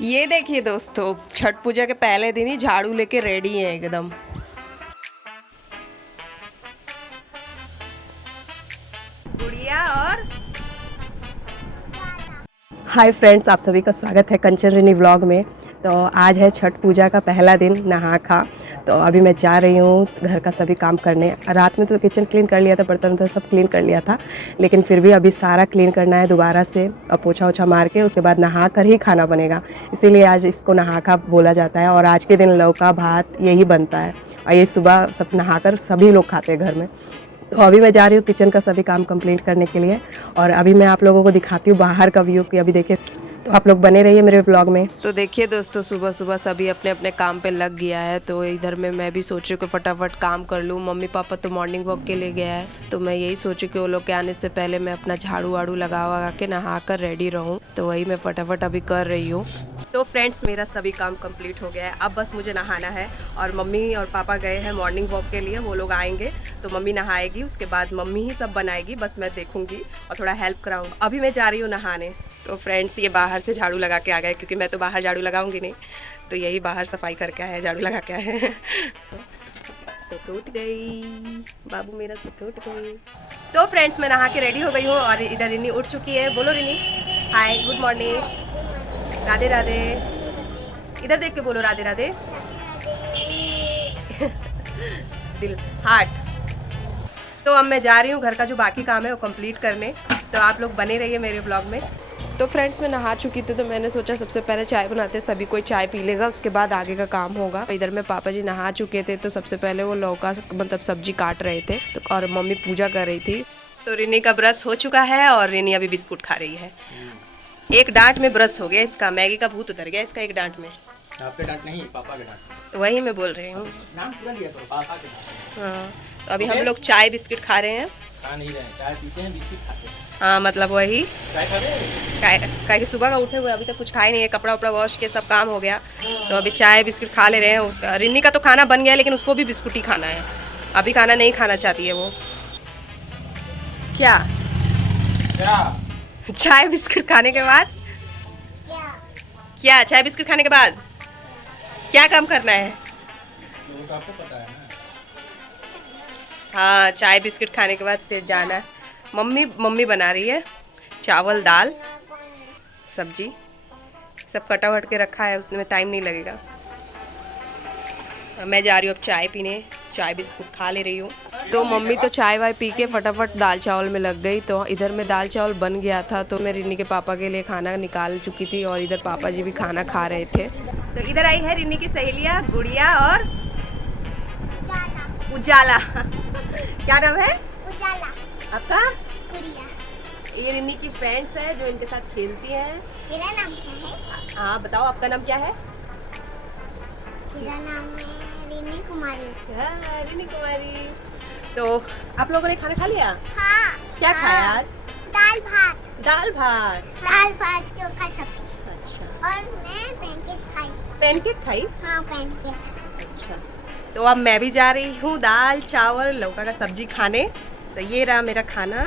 ये देखिए दोस्तों, छठ पूजा के पहले दिन ही झाड़ू लेके रेडी है एकदम। गुड़िया और हाय फ्रेंड्स, आप सभी का स्वागत है कंचन रिनी व्लॉग में। तो आज है छठ पूजा का पहला दिन, नहा खा। तो अभी मैं जा रही हूँ घर का सभी काम करने। रात में तो किचन क्लीन कर लिया था, बर्तन तो सब क्लीन कर लिया था, लेकिन फिर भी अभी सारा क्लीन करना है दोबारा से और पोछा ओछा मार के उसके बाद नहा कर ही खाना बनेगा। इसीलिए आज इसको नहा खा बोला जाता है और आज के दिन लौका भात यही बनता है और ये सुबह सब नहा कर सभी लोग खाते हैं घर में। तो अभी मैं जा रही हूँ किचन का सभी काम कंप्लीट करने के लिए और अभी मैं आप लोगों को दिखाती हूँ बाहर का व्यू कि अभी देखिए। तो आप लोग बने रहिए मेरे व्लॉग में। तो देखिए दोस्तों, सुबह सुबह सभी अपने अपने काम पे लग गया है। तो इधर में मैं भी सोची कि फटाफट काम कर लूँ। मम्मी पापा तो मॉर्निंग वॉक के लिए गया है, तो मैं यही सोची कि वो लोग के आने से पहले मैं अपना झाड़ू वाड़ू लगा के नहा कर रेडी रहूँ। तो वही मैं फटाफट अभी कर रही हूँ। तो फ्रेंड्स, मेरा सभी काम कंप्लीट हो गया है। अब बस मुझे नहाना है और मम्मी और पापा गए हैं मॉर्निंग वॉक के लिए। वो लोग आएंगे तो मम्मी नहाएगी, उसके बाद मम्मी ही सब बनाएगी, बस मैं देखूंगी और थोड़ा हेल्प कराऊंगी। अभी मैं जा रही हूँ नहाने। तो फ्रेंड्स, ये बाहर से झाड़ू लगा के आ गए क्योंकि मैं तो बाहर झाड़ू लगाऊंगी नहीं, तो यही बाहर सफाई करके आए हैं, झाड़ू लगा के आए हैं। सुख उठ गई बाबू मेरा, सुख उठ गई। तो फ्रेंड्स, मैं नहा के रेडी हो गई हूँ और इधर रिनी उठ चुकी है। बोलो रिनी, हाय, गुड मॉर्निंग, राधे राधे। इधर देख के बोलो राधे राधे। दिल हार्ट। तो अब मैं जा रही हूँ घर का जो बाकी काम है वो कंप्लीट करने। तो आप लोग बने रहिए मेरे ब्लॉग में। तो फ्रेंड्स, मैं नहा चुकी थी तो मैंने सोचा सबसे पहले चाय बनाते हैं, सभी कोई चाय पी लेगा, उसके बाद आगे का काम होगा। इधर में पापा जी नहा चुके थे तो सबसे पहले वो लौका मतलब सब्जी काट रहे थे तो और मम्मी पूजा कर रही थी। तो रिनी का ब्रश हो चुका है और रिनी अभी बिस्कुट खा रही है। एक डांट में ब्रश हो गया इसका, मैगी का भूत उतर गया इसका एक डांट में। आपके डांट नहीं, पापा के डांट। तो वही मैं बोल रही हूँ, नाम पूरा लिया करो, पापा के डांट। हाँ। तो अभी हम लोग चाय बिस्किट खा रहे हैं। खा नहीं रहे हैं, चाय पीते हैं, बिस्किट खाते हैं। हाँ, मतलब वही चाय खा रहे हैं? क्या कि सुबह का उठे हुए अभी तक कुछ खाए नहीं है, कपड़ा उपड़ा वॉश के सब काम हो गया, तो अभी चाय बिस्किट खा ले रहे हैं। उसका रिन्नी का तो खाना बन गया लेकिन उसको भी बिस्कुट ही खाना है, अभी खाना नहीं खाना चाहती है वो। क्या चाय बिस्किट खाने के बाद क्या चाय बिस्किट खाने के बाद क्या काम करना है? वो तो आपको पता है ना। हाँ, चाय बिस्किट खाने के बाद फिर जाना है। मम्मी बना रही है चावल दाल सब्जी, सब कटा वट के रखा है, उसमें टाइम नहीं लगेगा। मैं जा रही हूँ अब चाय पीने, चाय बिस्कुट खा ले रही हूँ। तो मम्मी तो चाय वाय पी के फटाफट दाल चावल में लग गई। तो इधर में दाल चावल बन गया था तो मैं रिनी के पापा के लिए खाना निकाल चुकी थी और इधर पापा जी भी खाना खा रहे थे। तो इधर आई है रिनी की सहेलियाँ गुड़िया और उजाला। क्या नाम है? उजाला। आपका? गुड़िया। ये रिनी की फ्रेंड्स है जो इनके साथ खेलती हैं। मेरा नाम क्या है? हाँ बताओ, आपका नाम क्या है? मेरा नाम है रिनी कुमारी। हाँ, रिनी कुमारी। तो आप लोगों ने खाना खा लिया? हाँ। क्या खाया आज? दाल भात। दाल भात। दाल भात चोखा सब्जी। अच्छा। और मैं पैनकेक खाई। पैनकेक खाई? हाँ, पैनकेक। अच्छा। तो अब मैं भी जा रही हूँ दाल चावल लौका का सब्जी खाने। तो ये रहा मेरा खाना।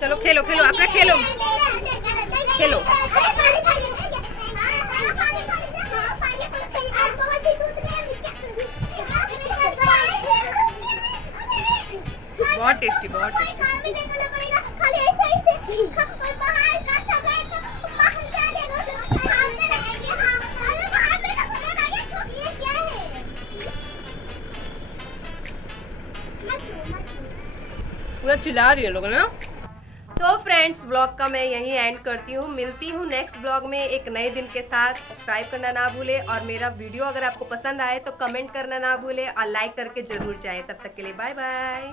चलो खेलो खेलो, अपना खेलो खेलो। बहुत टेस्टी, बहुत टेस्टी। पूरा चिल्ला रही है लोग ना। तो फ्रेंड्स, ब्लॉग का मैं यहीं एंड करती हूँ। मिलती हूँ नेक्स्ट ब्लॉग में एक नए दिन के साथ। सब्सक्राइब करना ना भूले और मेरा वीडियो अगर आपको पसंद आए तो कमेंट करना ना भूले और लाइक करके जरूर जाए। तब तक के लिए बाय बाय।